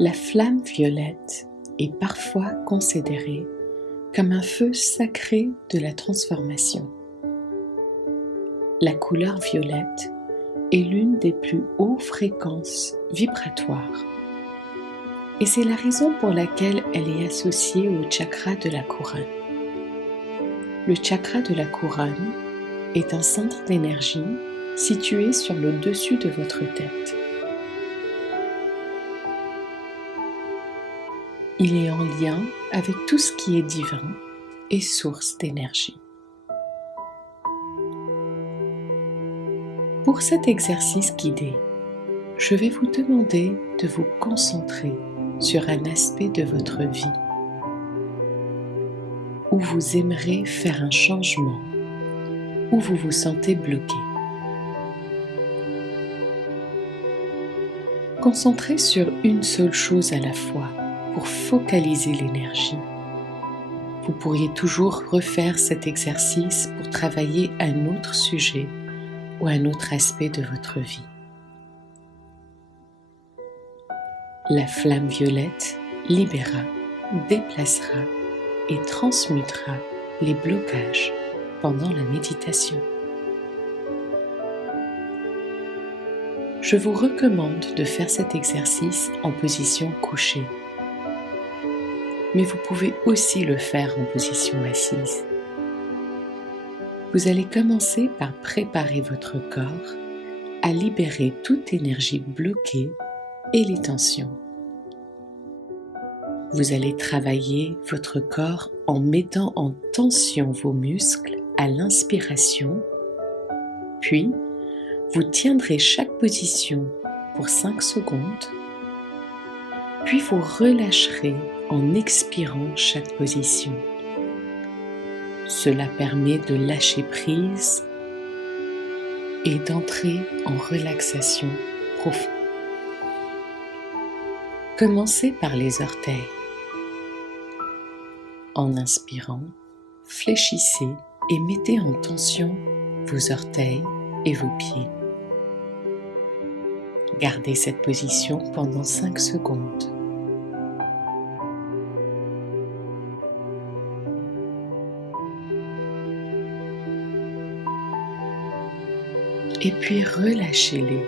La flamme violette est parfois considérée comme un feu sacré de la transformation. La couleur violette est l'une des plus hautes fréquences vibratoires et c'est la raison pour laquelle elle est associée au chakra de la couronne. Le chakra de la couronne est un centre d'énergie situé sur le dessus de votre tête. Il est en lien avec tout ce qui est divin et source d'énergie. Pour cet exercice guidé, je vais vous demander de vous concentrer sur un aspect de votre vie où vous aimeriez faire un changement, où vous vous sentez bloqué. Concentrez sur une seule chose à la fois pour focaliser l'énergie. Vous pourriez toujours refaire cet exercice pour travailler un autre sujet ou un autre aspect de votre vie. La flamme violette libérera, déplacera et transmutera les blocages pendant la méditation. Je vous recommande de faire cet exercice en position couchée, mais vous pouvez aussi le faire en position assise. Vous allez commencer par préparer votre corps à libérer toute énergie bloquée et les tensions. Vous allez travailler votre corps en mettant en tension vos muscles à l'inspiration, puis vous tiendrez chaque position pour 5 secondes, puis vous relâcherez en expirant chaque position. Cela permet de lâcher prise et d'entrer en relaxation profonde. Commencez par les orteils. En inspirant, fléchissez et mettez en tension vos orteils et vos pieds. Gardez cette position pendant 5 secondes. Et puis relâchez-les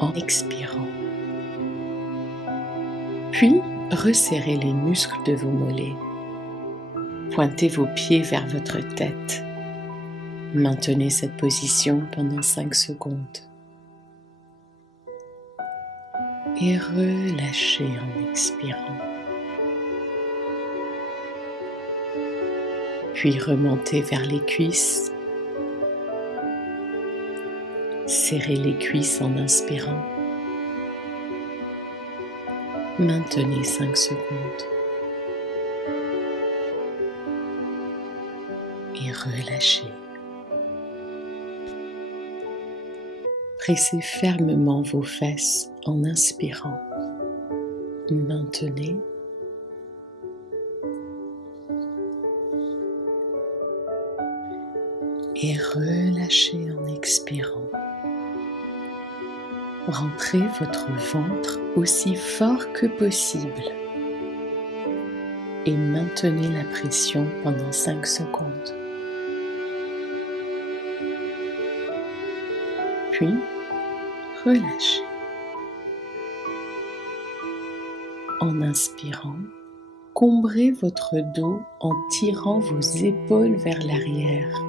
en expirant. Puis resserrez les muscles de vos mollets. Pointez vos pieds vers votre tête. Maintenez cette position pendant 5 secondes. Et relâchez en expirant. Puis remontez vers les cuisses. Serrez les cuisses en inspirant. Maintenez 5 secondes. Et relâchez. Pressez fermement vos fesses en inspirant. Maintenez. Et relâchez en expirant. Rentrez votre ventre aussi fort que possible et maintenez la pression pendant 5 secondes. Puis, relâchez. En inspirant, combrez votre dos en tirant vos épaules vers l'arrière.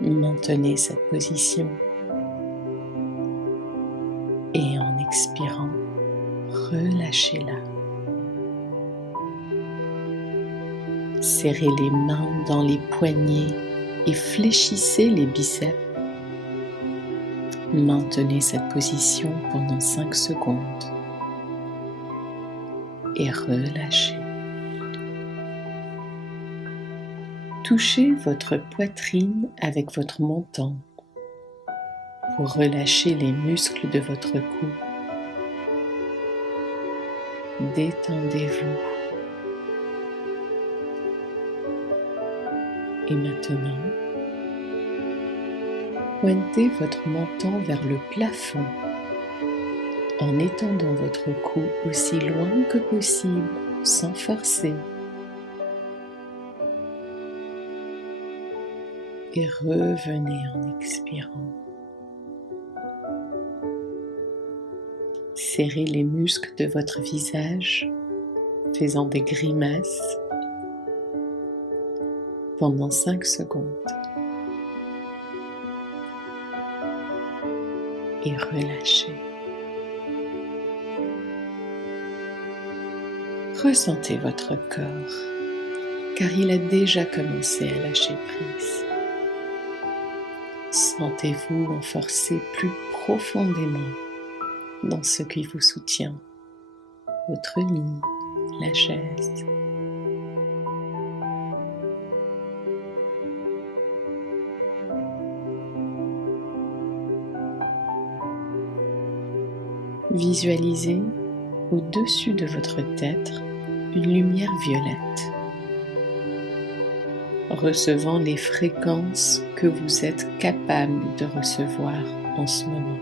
Maintenez cette position. Et en expirant, relâchez-la. Serrez les mains dans les poignets et fléchissez les biceps. Maintenez cette position pendant 5 secondes. Et relâchez. Touchez votre poitrine avec votre menton pour relâcher les muscles de votre cou. Détendez-vous. Et maintenant, pointez votre menton vers le plafond en étendant votre cou aussi loin que possible sans forcer. Et revenez en expirant. Serrez les muscles de votre visage, faisant des grimaces pendant 5 secondes. Et relâchez. Ressentez votre corps, car il a déjà commencé à lâcher prise. Sentez-vous enfoncer plus profondément dans ce qui vous soutient, votre lit, la chaise. Visualisez au-dessus de votre tête une lumière violette, recevant les fréquences que vous êtes capable de recevoir en ce moment.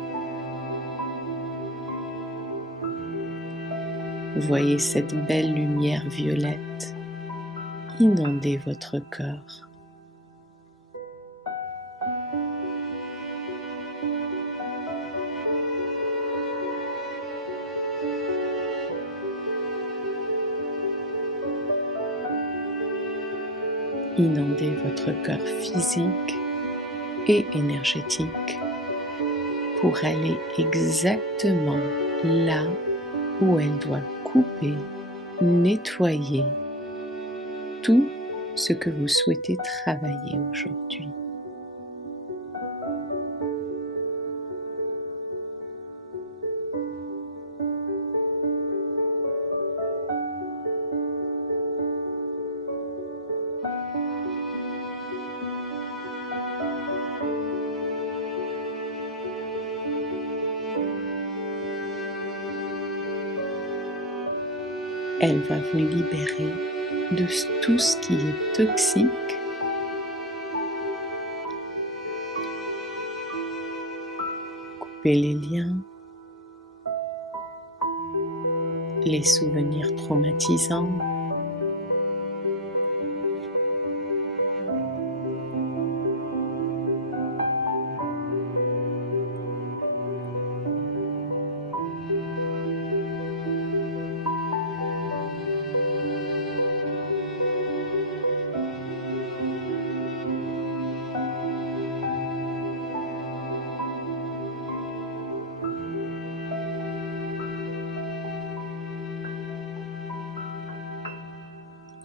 Voyez cette belle lumière violette inonder votre corps. Inonder votre corps physique et énergétique pour aller exactement là où elle doit couper, nettoyer tout ce que vous souhaitez travailler aujourd'hui. Elle va vous libérer de tout ce qui est toxique, couper les liens, les souvenirs traumatisants,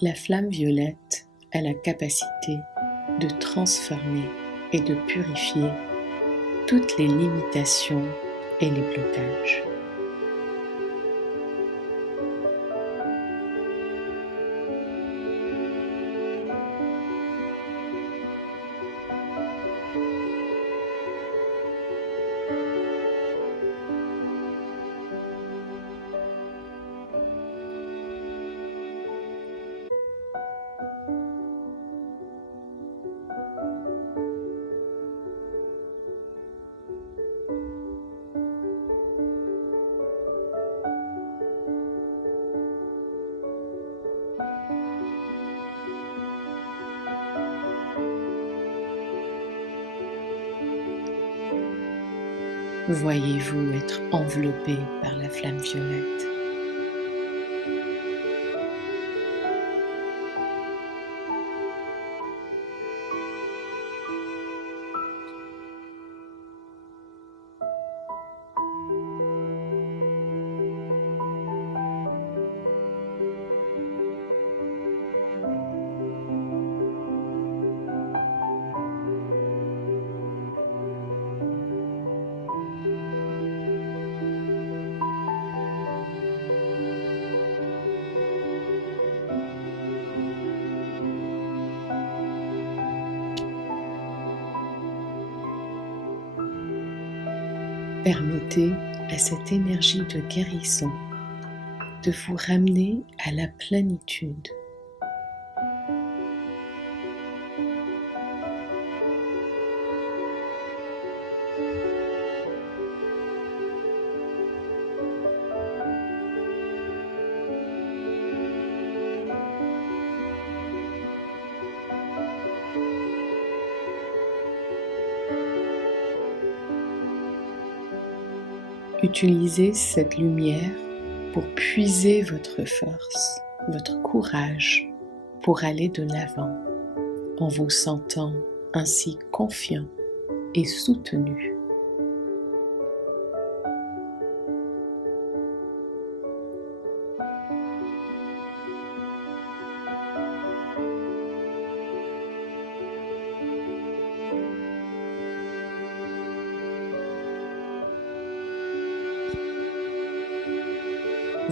la flamme violette a la capacité de transformer et de purifier toutes les limitations et les blocages. Voyez-vous être enveloppé par la flamme violette. Permettez à cette énergie de guérison de vous ramener à la plénitude. Utilisez cette lumière pour puiser votre force, votre courage pour aller de l'avant en vous sentant ainsi confiant et soutenu.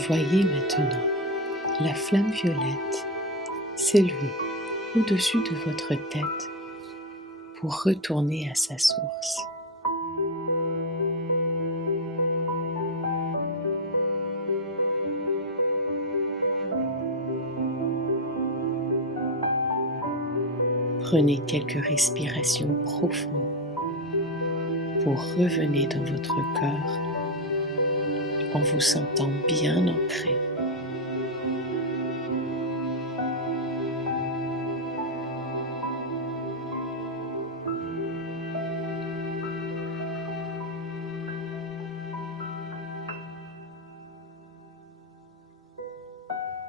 Voyez maintenant la flamme violette s'élever au-dessus de votre tête pour retourner à sa source. Prenez quelques respirations profondes pour revenir dans votre corps en vous sentant bien ancré.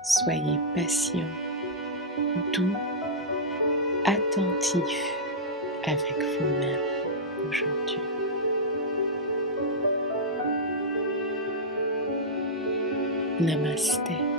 Soyez patient, doux, attentif avec vous-même aujourd'hui. Namasté.